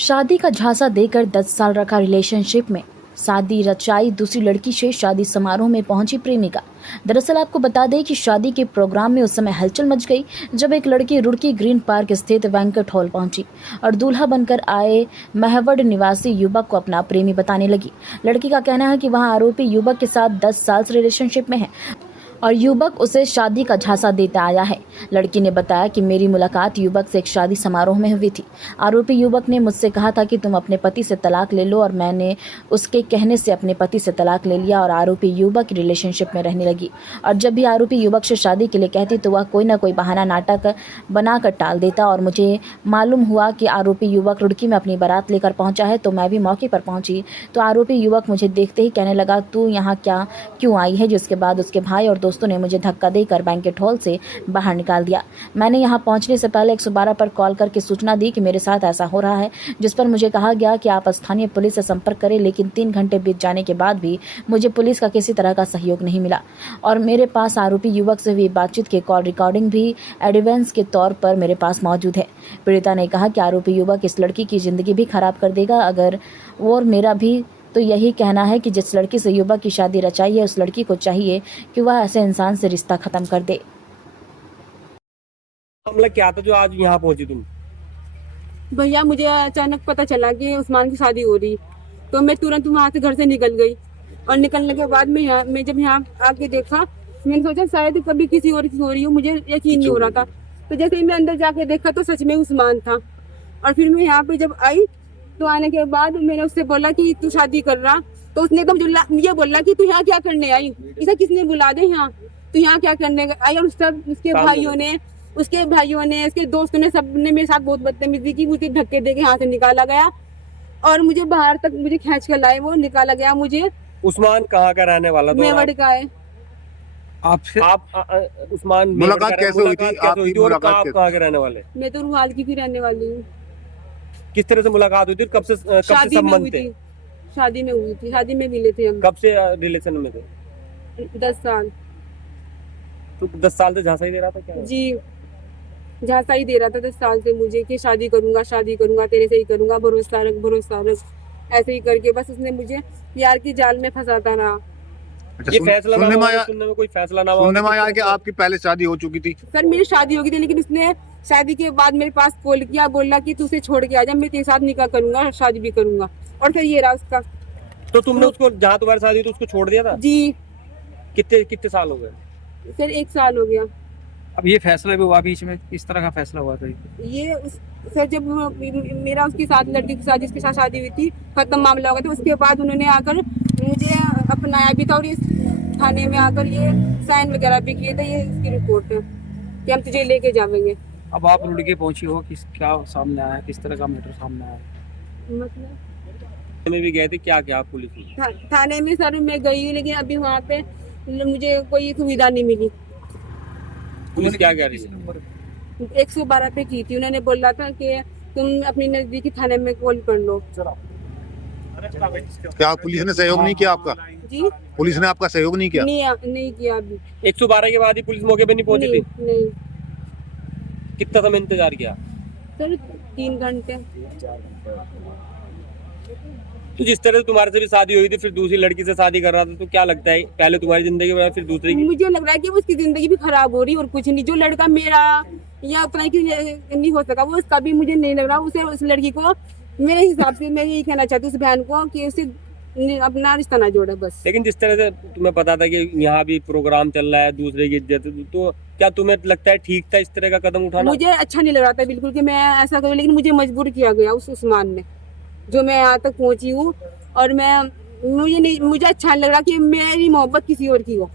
शादी का झांसा देकर 10 साल रखा रिलेशनशिप में शादी रचाई दूसरी लड़की से शादी समारोह में पहुंची प्रेमिका। दरअसल आपको बता दें कि शादी के प्रोग्राम में उस समय हलचल मच गई जब एक लड़की रुड़की ग्रीन पार्क स्थित बैंक्वेट हॉल पहुंची और दूल्हा बनकर आए महवड़ निवासी युवक को अपना प्रेमी बताने लगी। लड़की का कहना है कि वहां आरोपी युवक के साथ 10 साल से रिलेशनशिप में है और युवक उसे शादी का झांसा देता आया है। लड़की ने बताया कि मेरी मुलाकात युवक से एक शादी समारोह में हुई थी। आरोपी युवक ने मुझसे कहा था कि तुम अपने पति से तलाक ले लो और मैंने उसके कहने से अपने पति से तलाक ले लिया और आरोपी युवक रिलेशनशिप में रहने लगी। और जब भी आरोपी युवक से शादी के लिए कहती तो वह कोई ना कोई बहाना नाटक बनाकर टाल देता और मुझे मालूम हुआ कि आरोपी युवक रुड़की में अपनी बारात लेकर पहुंचा है तो मैं भी मौके पर पहुंची तो आरोपी युवक मुझे देखते ही कहने लगा तू यहाँ क्यों आई है, जिसके बाद उसके भाई और दोस्तों ने मुझे धक्का देकर बैंक्वेट हॉल से बाहर निकाल दिया। मैंने यहां पहुंचने से पहले 112 पर कॉल करके सूचना दी कि मेरे साथ ऐसा हो रहा है, जिस पर मुझे कहा गया कि आप स्थानीय पुलिस से संपर्क करें, लेकिन 3 घंटे बीत जाने के बाद भी मुझे पुलिस का किसी तरह का सहयोग नहीं मिला और मेरे पास आरोपी युवक से हुई बातचीत की कॉल रिकॉर्डिंग भी एविडेंस के तौर पर मेरे पास मौजूद है। पीड़िता ने कहा कि आरोपी युवक इस लड़की की जिंदगी भी खराब कर देगा अगर और मेरा भी तो यही कहना है कि जिस लड़की से युवक की शादी रचाई है उस लड़की को चाहिए कि वह ऐसे इंसान से रिश्ता खत्म कर दे। मामला क्या था जो आज यहाँ पहुंची तुम? भैया मुझे अचानक पता चला कि उस्मान की शादी हो रही तो मैं तुरंत वहाँ से घर से निकल गई और निकलने के बाद मैं जब यहाँ आके देखा मैंने सोचा शायद कभी किसी और की हो रही हो, मुझे यकीन नहीं हो रहा था। तो जैसे ही मैं अंदर जाके देखा तो सच में उस्मान था। और फिर मैं यहाँ पे जब आई तो आने के बाद मैंने उससे बोला कि तू शादी कर रहा, तो उसने एकदम ये बोला कि तू यहाँ क्या करने आई, इसे किसने बुला दे यहाँ, तू यहाँ क्या करने आई। और उसके भाइयों ने उसके दोस्तों ने सबने मेरे साथ बहुत बदतमीजी की, मुझे धक्के दे के यहाँ से निकाला गया और मुझे बाहर तक मुझे खींच कर लाए, वो निकाला गया मुझे। उस्मान कहाँ का रहने वाला था? मेवाड़ का है। उस्मान मुलाकात कैसे हुई थी? आपकी मुलाकात कहाँ के रहने वाले? मैं तो रुहाल की भी रहने वाली हूँ। किस तरह से मुलाकात हुई थी? कब से संबंध थे? शादी में हुई थी, शादी में मिले थे हम। कब से रिलेशन में थे? 10 साल। तो 10 साल से झांसा ही दे रहा था क्या? जी झांसा ही दे रहा था 10 साल से मुझे कि शादी करूंगा तेरे से ही करूंगा, भरोसा रख ऐसे ही करके बस उसने मुझे प्यार की जाल में फंसाता रहा। अच्छा, ये फैसला सुनने में कोई फैसला ना आया कि आपकी पहले शादी हो चुकी थी? सर मेरी शादी हो गई थी, लेकिन उसने शादी के बाद मेरे पास कॉल किया, बोला कि तू उसे छोड़ के आ जा, मैं तेरे साथ निकाह करूंगा, शादी भी करूंगा। और फिर ये रहा उसका। तो तुमने उसको जहाँ तुम्हारी शादी हुई तो उसको छोड़ दिया था? जी। कितने साल हो गए? सर 1 साल हो गया। अब ये फैसला भी हुआ बीच में, किस तरह का फैसला हुआ था ये सर जब मेरा उसके साथ लड़की के साथ जिसके साथ शादी हुई थी खत्म मामला हो गया था, उसके बाद उन्होंने आकर मुझे अपनाया भी था और इस थाने में आकर ये साइन वगैरह भी किए थे। ये इसकी रिपोर्ट है कि हम तुझे लेके जाएंगे। अब आप रुड़के पहुंची हो, क्या सामने आया, किस तरह का मैटर सामने आया? मतलब में भी गए थे क्या पुलिस में? थाने में सर मैं गई, लेकिन अभी वहाँ पे मुझे कोई सुविधा नहीं मिली। पुलिस क्या कह रही है? 112 पे की थी, उन्होंने बोला था कि तुम अपनी नजदीकी थाने में कॉल कर लो। क्या पुलिस ने सहयोग नहीं किया आपका? जी पुलिस ने आपका सहयोग नहीं किया? नहीं किया अभी। 112 के बाद ही पुलिस मौके पे नहीं पहुंची थी? नहीं। कितना समय इंतजार किया? सर 3 घंटे। तो जिस तरह से तुम्हारे से भी शादी हुई थी फिर दूसरी लड़की से शादी कर रहा था, तो क्या लगता है पहले तुम्हारी जिंदगी में फिर दूसरी की? मुझे लग रहा है कि उसकी जिंदगी भी खराब हो रही और कुछ नहीं। जो लड़का मेरा या उतना कि नहीं हो सका वो उसका भी मुझे नहीं लग रहा। उसे उस लड़की को मेरे हिसाब से मैं यही कहना चाहती हूँ उस बहन को कि उसे अपना रिश्ता ना जोड़े बस। लेकिन जिस तरह से तुम्हें पता था कि यहाँ भी प्रोग्राम चल रहा है दूसरे की इज्जत, तो क्या तुम्हें लगता है ठीक था इस तरह का कदम उठाना? मुझे अच्छा नहीं लग रहा था बिल्कुल कि मैं ऐसा करूँ, लेकिन मुझे मजबूर किया गया उस उस्मान ने, जो मैं यहाँ तक पहुँची हूँ। और मुझे अच्छा नहीं लग रहा कि मेरी मोहब्बत किसी और की हो।